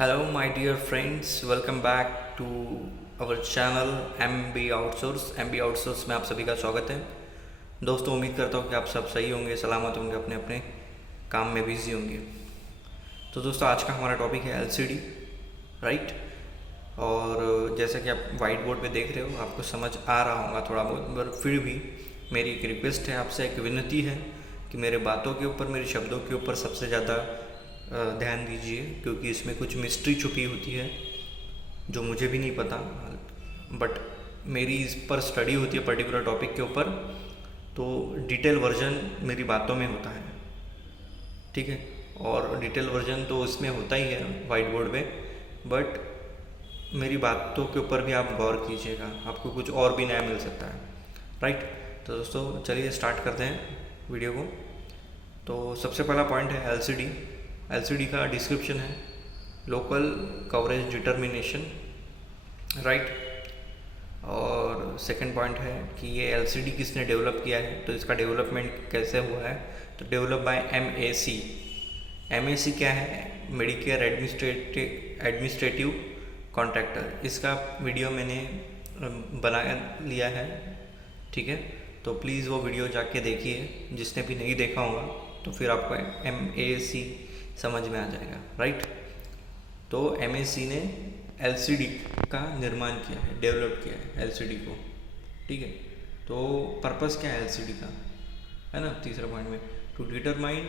Hello, my dear friends. Welcome back to our channel MB Outsource. MB Outsource में आप सभी का स्वागत है। दोस्तों, उम्मीद करता हूँ कि आप सब सही होंगे, सलामत होंगे, अपने अपने काम में बिजी होंगे। तो दोस्तों, आज का हमारा टॉपिक है LCD, राइट। और जैसा कि आप वाइट बोर्ड पे देख रहे हो, आपको समझ आ रहा होगा थोड़ा बहुत, पर फिर भी मेरी एक रिक्वेस्ट है आपसे, एक विनती है कि मेरे बातों के ऊपर, मेरे शब्दों के ऊपर सबसे ज़्यादा ध्यान दीजिए, क्योंकि इसमें कुछ मिस्ट्री छुपी होती है जो मुझे भी नहीं पता, बट मेरी इस पर स्टडी होती है पर्टिकुलर टॉपिक के ऊपर, तो डिटेल वर्जन मेरी बातों में होता है, ठीक है। और डिटेल वर्जन तो इसमें होता ही है वाइट बोर्ड पे, बट मेरी बातों के ऊपर भी आप गौर कीजिएगा, आपको कुछ और भी नया मिल सकता है, राइट। तो दोस्तों, चलिए स्टार्ट करते हैं वीडियो को। तो सबसे पहला पॉइंट है LCD का डिस्क्रिप्शन है लोकल कवरेज डिटर्मिनेशन, राइट। और सेकंड पॉइंट है कि ये LCD किसने डेवलप किया है, तो इसका डेवलपमेंट कैसे हुआ है, तो डेवलप बाय MAC क्या है, मेडिकेयर एडमिनिस्ट्रेटिव कॉन्ट्रैक्टर। इसका वीडियो मैंने बना लिया है, ठीक है। तो प्लीज़ वो वीडियो जाके देखिए, जिसने भी नहीं देखा होगा तो फिर आपको MAC समझ में आ जाएगा, राइट। तो MAC ने LCD का निर्माण किया है, डेवलप किया है LCD को, ठीक है। तो पर्पस क्या है LCD का, है ना, तीसरा पॉइंट में, to determine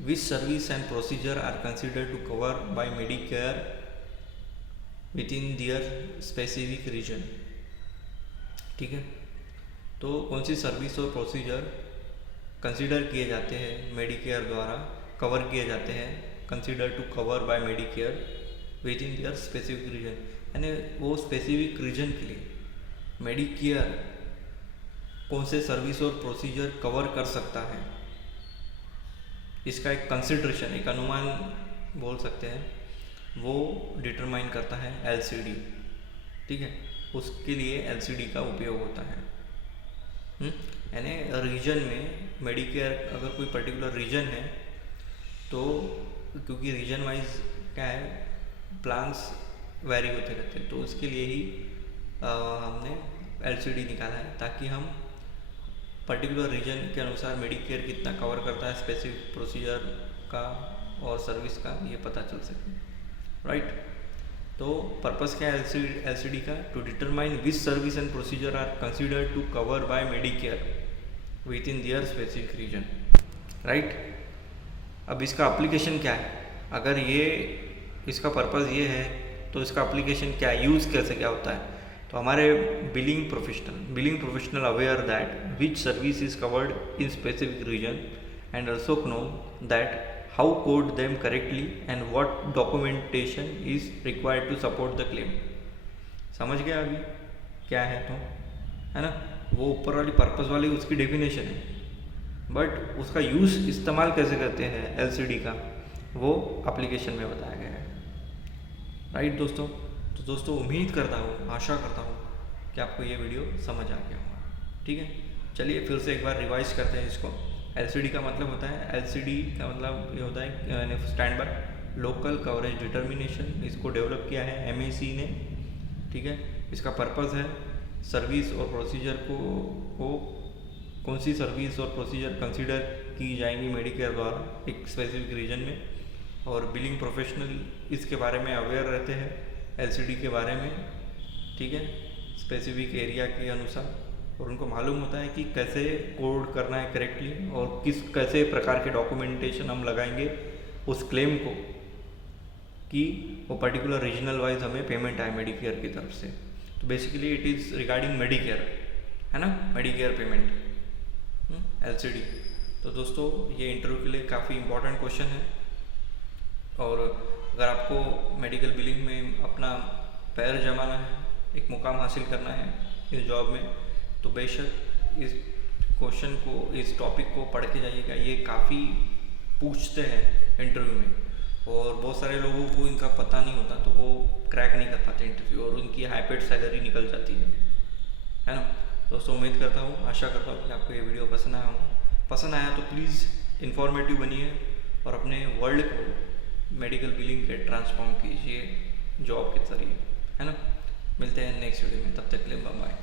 which service and procedure are considered to cover by Medicare with in their specific region, ठीक है। तो कौन सी सर्विस और प्रोसीजर कंसिडर किए जाते हैं मेडिकेयर द्वारा, कवर किए जाते हैं, consider to cover by Medicare with in their specific region, यानी वो स्पेसिफिक रीजन के लिए मेडिकेयर कौन से सर्विस और प्रोसीजर कवर कर सकता है, इसका एक कंसिडरेशन, एक अनुमान बोल सकते हैं, वो डिटरमाइन करता है LCD, ठीक है। उसके लिए LCD का उपयोग होता है, यानी रीजन में मेडिकेयर, अगर कोई पर्टिकुलर रीजन है तो, क्योंकि रीजन वाइज क्या है, प्लान्स वैरी होते रहते हैं, तो उसके लिए ही हमने LCD निकाला है, ताकि हम पर्टिकुलर रीजन के अनुसार मेडिकेयर कितना कवर करता है, स्पेसिफिक प्रोसीजर का और सर्विस का, ये पता चल सके, राइट। तो पर्पस क्या है LCD का, to determine which service and procedure are considered to cover by Medicare with in their specific region, right. अब इसका एप्लीकेशन क्या है, अगर ये इसका पर्पस ये है तो इसका एप्लीकेशन क्या है, यूज़ कैसे क्या होता है, तो हमारे billing professional aware that which service is covered in specific region and also know that how code them correctly and what documentation is required to support the claim. समझ गया अभी क्या है, तो है ना, वो ऊपर वाली पर्पस वाली उसकी डेफिनेशन है, बट उसका यूज़ इस्तेमाल कैसे करते हैं LCD का, वो एप्लीकेशन में बताया गया है, राइट दोस्तों। तो दोस्तों, उम्मीद करता हूँ, आशा करता हूँ कि आपको ये वीडियो समझ आ गया होगा, ठीक है। चलिए फिर से एक बार रिवाइज करते हैं इसको। LCD का मतलब होता है, LCD का मतलब ये होता है stand by local coverage determination, इसको डेवलप किया है MAC ने, ठीक है। इसका पर्पस है सर्विस और प्रोसीजर को कौन सी सर्विस और प्रोसीजर कंसीडर की जाएंगी मेडिकेयर द्वारा एक स्पेसिफिक रीजन में, और बिलिंग प्रोफेशनल इसके बारे में अवेयर रहते हैं LCD के बारे में, ठीक है, स्पेसिफिक एरिया के अनुसार, और उनको मालूम होता है कि कैसे कोड करना है करेक्टली, और कैसे प्रकार के डॉक्यूमेंटेशन हम लगाएंगे उस क्लेम को, कि वो पर्टिकुलर रीजनल वाइज हमें पेमेंट आए मेडिकेयर की तरफ से। तो basically it is regarding Medicare, है ना, मेडिकेयर पेमेंट, LCD। तो दोस्तों, ये इंटरव्यू के लिए काफ़ी इंपॉर्टेंट क्वेश्चन है, और अगर आपको मेडिकल बिलिंग में अपना पैर जमाना है, एक मुकाम हासिल करना है इस जॉब में, तो बेशक इस क्वेश्चन को, इस टॉपिक को पढ़ के जाइएगा। ये काफ़ी पूछते हैं इंटरव्यू में, और बहुत सारे लोगों को इनका पता नहीं होता, तो वो क्रैक नहीं कर पाते इंटरव्यू, और उनकी हाई पेड सैलरी निकल जाती है ना। दोस्तों, उम्मीद करता हूँ, आशा करता हूँ कि आपको ये वीडियो पसंद आया तो प्लीज़ इन्फॉर्मेटिव बनिए, और अपने वर्ल्ड को मेडिकल बिलिंग के ट्रांसफॉर्म कीजिए जॉब के जरिए, है ना। मिलते हैं नेक्स्ट वीडियो में, तब तक के लिए बाय बाय।